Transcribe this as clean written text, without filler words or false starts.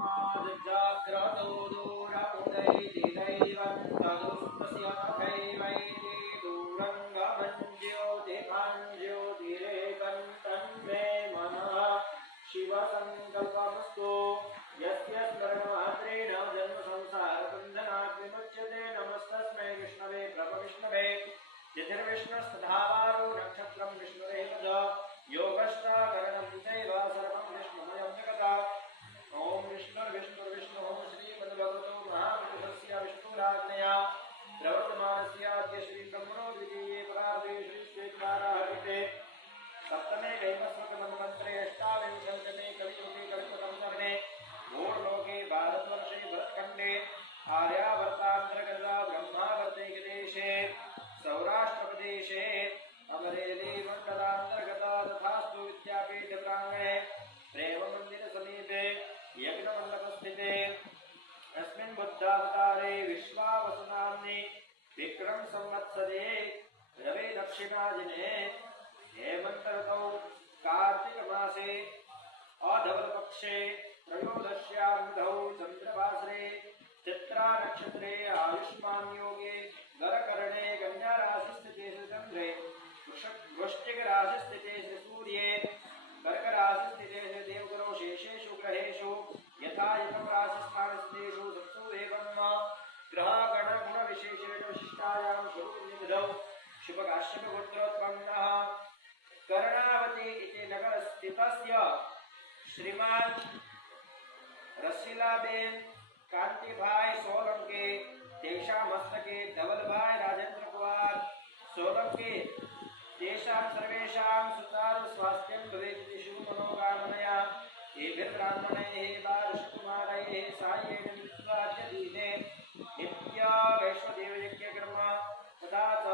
जाग्रतो दूरमुदैति दैवं तदुस्तस्य तथैवैति दूरङ्गमञ्ज्योतिकाञ्ज्योतिरेकं तन्मे मनः शिवसङ्कल्पमस्तु यस्य स्मरणमात्रेण जन्मसंसारबन्धनात् विमुच्यते नमस्तस्मै विष्णवे प्रभविष्णवे तिथिर्विष्णुस्तथावारो नक्षत्रं विष्णुरेव च योगश्चाकरणं चैव सर्वं विष्णुमयं जगत् ओम विष्णुर्विष्णुर्विष्णुः श्रीमद्भगवतो महापुरुषस्य विष्णुराज्ञया प्रवर्तमानस्य अद्य श्रीब्रह्मणो द्वितीये परार्धे श्रीश्वेताराहते सप्तमे वैवस्वतमन्वन्तरे अष्टाविंशतितमे कलियुगे कल्पसंवरणे घोरलोके भारतवर्षे भरतखण्डे आर्यावर्तान्तर्गता ब्रह्मावर्तैकदेशे सौराष्ट्रप्रदेशे अमरेली मण्डलान्तर्गता तथास्तु विद्यापीठप्राङ्गणे प्रेममन्दिरसमीपे यज्ञमण्डपस्थिते अस्मिन् बुद्धावतारे विश्वावसुनाम्नि विक्रम संवत्सरे रवि दक्षिणादिने हेमन्त ऋतौ कार्तिकमासे अधवलपक्षे त्रयोदश्यां तिथौ चन्द्रवासरे चित्रा नक्षत्रे आयुष्मान योगे गरकर्णे कन्या राशिस्थिते चन्द्रे वृश्चिक राशिस्थिते सूर्ये कर्क राशिस्थिते देवगुरौ शेषेषु ग्रहेषु यथा यथं राशिस्थानस्थितेषु सत्सु एवं ग्रहगणगुणविशेषेण विशिष्टायां स्वरूपनिधौ शुभकाश्यपगोत्रोत्पन्नः कर्णावती इति नगरस्थितस्य श्रीमान् रसीलाबेन कांतिभाई सोलंकी तेषां मस्तके धवलभाई राजेंद्र कुमार सोलंकी तेषां सर्वेषां सुतारु स्वास्थ्यं भवेत् इति शुभमनोकामनया एभिर्ब्राह्मणैः बालकुमारैः सायेन विश्वाद्यदीने नित्य वैश्वदेवयज्ञकर्म तथा च